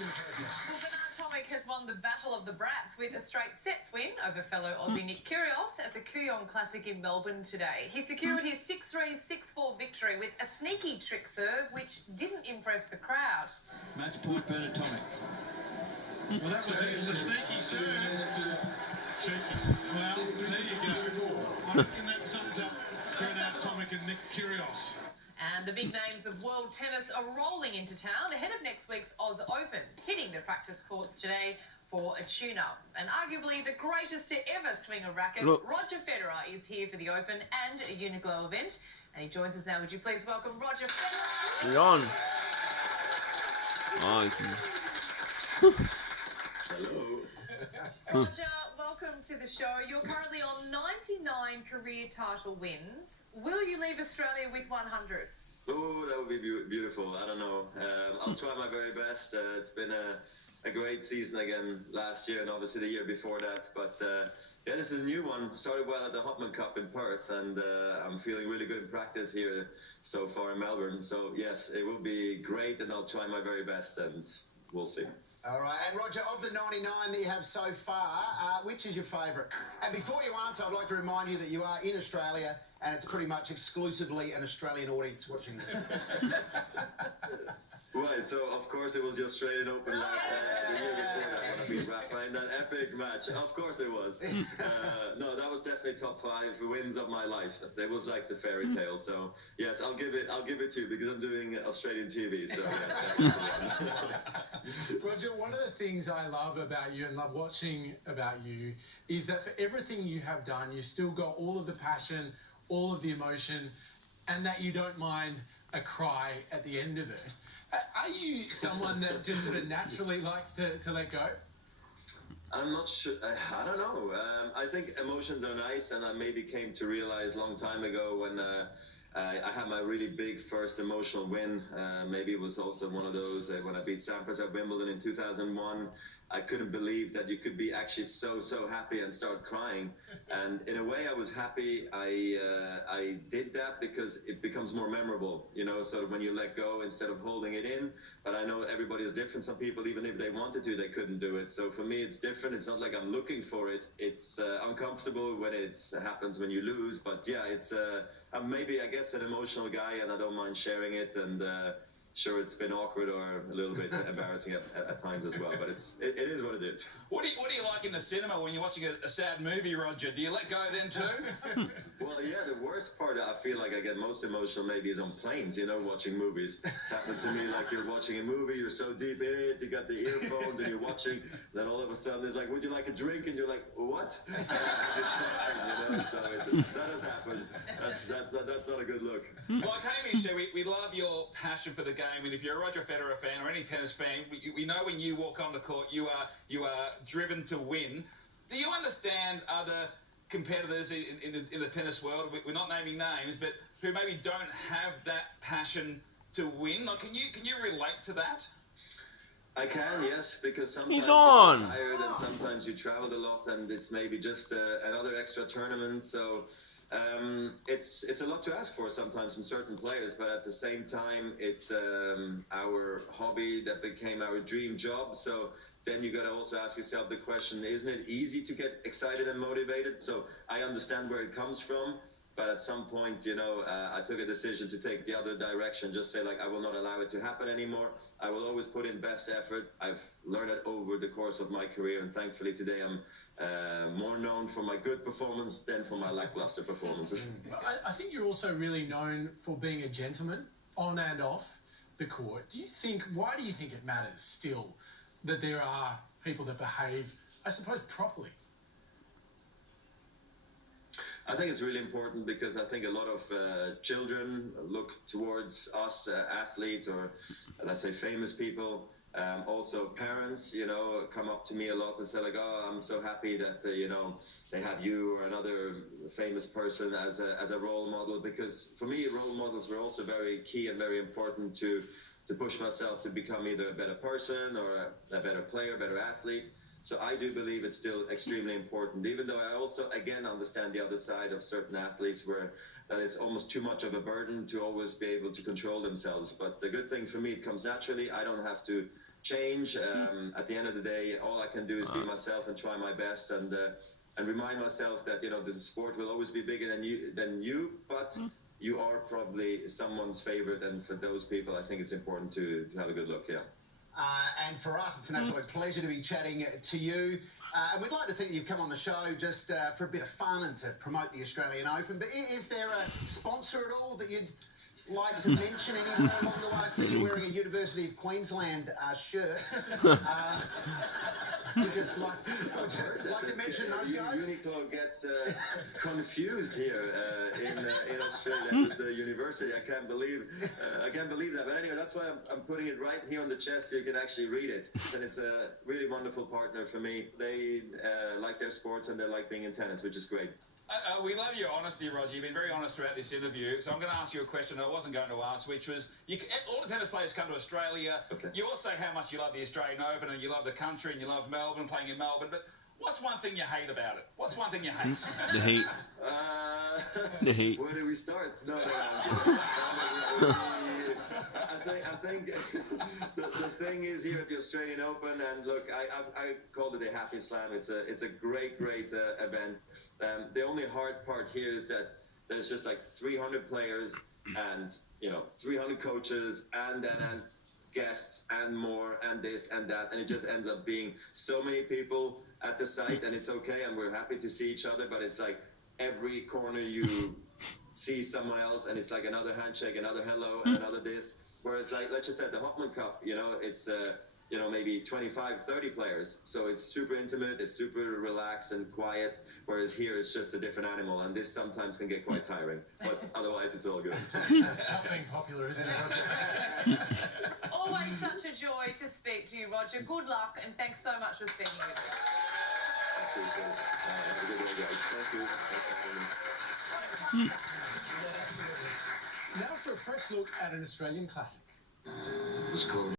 Well, Bernard Tomic has won the Battle of the Brats with a straight sets win over fellow Aussie Nick Kyrgios at the Kooyong Classic in Melbourne today. He secured his 6-3, 6-4 victory with a sneaky trick serve, which didn't impress the crowd. Match point, Bernard Tomic. Well, that was it. It was a sneaky serve. Well, there you go. I reckon that sums up Bernard Tomic and Nick Kyrgios. And the big names of world tennis are rolling into town ahead of next week's Oz Open, hitting the practice courts today for a tune-up. And arguably the greatest to ever swing a racket, Roger Federer is here for the Open and a Uniqlo event. And he joins us now. Would you please welcome Roger Federer? You're on. Hello. Roger, welcome to the show. You're currently on 99 career title wins. Will you leave Australia with 100? Oh, that would be beautiful. I don't know. I'll try my very best. It's been a great season again last year and obviously the year before that. But yeah, this is a new one. Started well at the Hopman Cup in Perth, and I'm feeling really good in practice here so far in Melbourne. So yes, it will be great, and I'll try my very best, and we'll see. All right, and Roger, of the 99 that you have so far, which is your favourite? And before you answer, I'd like to remind you that you are in Australia, and it's pretty much exclusively an Australian audience watching this. Right, so of course it was the Australian Open last the year before that when I beat Rafa in that epic match. Of course it was. No, that was definitely top 5 wins of my life. It was like the fairy tale. So yes, I'll give it to you because I'm doing Australian TV. So yes. Roger, one of the things I love about you and love watching about you is that for everything you have done, you've still got all of the passion, all of the emotion, and that you don't mind a cry at the end of it. Are you someone that just sort of naturally likes to let go? I'm not sure. I don't know. I think emotions are nice, and I maybe came to realize a long time ago when I had my really big first emotional win. Maybe it was also one of those when I beat Sampras at Wimbledon in 2001. I couldn't believe that you could be actually so happy and start crying. And in a way, I was happy. I did that because it becomes more memorable, you know, sort of when you let go instead of holding it in. But I know everybody is different. Some people, even if they wanted to, they couldn't do it. So for me, it's different. It's not like I'm looking for it. It's uncomfortable when it happens when you lose. But yeah, it's I'm maybe, I guess, an emotional guy, and I don't mind sharing it. And sure, it's been awkward or a little bit embarrassing at times as well, but it is what it is. What do you like in the cinema when you're watching a sad movie, Roger? Do you let go then too? Well, yeah, the worst part I feel like I get most emotional maybe is on planes, you know, watching movies. It's happened to me like you're watching a movie, you're so deep in it, you got the earphones and you're watching, then all of a sudden it's like, would you like a drink? And you're like, what? You know, so that has happened. That's not a good look. Well, I came here, Shay, we love your passion for the game. And if you're a Roger Federer fan or any tennis fan, we know when you walk on the court, you are driven to win. Do you understand other competitors in the tennis world? We're not naming names, but who maybe don't have that passion to win. Like, can you relate to that? I can, yes, because sometimes He's you on. get tired and sometimes you traveled a lot and it's maybe just another extra tournament. So it's a lot to ask for sometimes from certain players, but at the same time, it's our hobby that became our dream job. So then you got to also ask yourself the question, isn't it easy to get excited and motivated? So I understand where it comes from, but at some point, you know, I took a decision to take the other direction, just say like, I will not allow it to happen anymore. I will always put in best effort. I've learned it over the course of my career, and thankfully today I'm more known for my good performance than for my lackluster performances. I think you're also really known for being a gentleman on and off the court. Why do you think it matters still that there are people that behave, I suppose, properly? I think it's really important because I think a lot of children look towards us athletes or, let's say, famous people. Also parents, you know, come up to me a lot and say like, oh, I'm so happy that, you know, they have you or another famous person as a role model. Because for me, role models were also very key and very important to push myself to become either a better person or a better player, better athlete. So I do believe it's still extremely important, even though I also, again, understand the other side of certain athletes where it's almost too much of a burden to always be able to control themselves. But the good thing for me, it comes naturally. I don't have to change. At the end of the day, all I can do is be myself and try my best, and remind myself that the sport will always be bigger than you, but you are probably someone's favorite, and for those people, I think it's important to have a good look. Yeah. And for us, it's an absolute pleasure to be chatting to you. And we'd like to think you've come on the show just for a bit of fun and to promote the Australian Open. But is there a sponsor at all that you'd like to mention anywhere along the way? I see you wearing a University of Queensland shirt. Would you like to mention those guys? Uniqlo gets confused here in Australia with the university. I can't believe that. But anyway, that's why I'm putting it right here on the chest so you can actually read it. And it's a really wonderful partner for me. They like their sports and they like being in tennis, which is great. We love your honesty, Roger. You've been very honest throughout this interview. So I'm going to ask you a question I wasn't going to ask, which was, all the tennis players come to Australia. Okay. You all say how much you love the Australian Open and you love the country and you love Melbourne, playing in Melbourne. But what's one thing you hate about it? What's one thing you hate? The heat. The heat. Where do we start? No. I think the thing is here at the Australian Open, and look, I called it a happy slam. It's a great event. The only hard part here is that there's just like 300 players and 300 coaches and guests and more and this and that, and it just ends up being so many people at the site, and it's okay, and we're happy to see each other, but it's like every corner you see someone else, and it's like another handshake, another hello, and another this. Whereas, like, let's just say the Hopman Cup, it's maybe 25, 30 players. So it's super intimate, it's super relaxed and quiet. Whereas here it's just a different animal, and this sometimes can get quite tiring. But otherwise, it's all good. It's tough being popular, isn't it, Roger? Always such a joy to speak to you, Roger. Good luck, and thanks so much for speaking with us. I appreciate it. Have a good day, guys. Thank you. Thanks for having me. Now for a fresh look at an Australian classic. It's cool.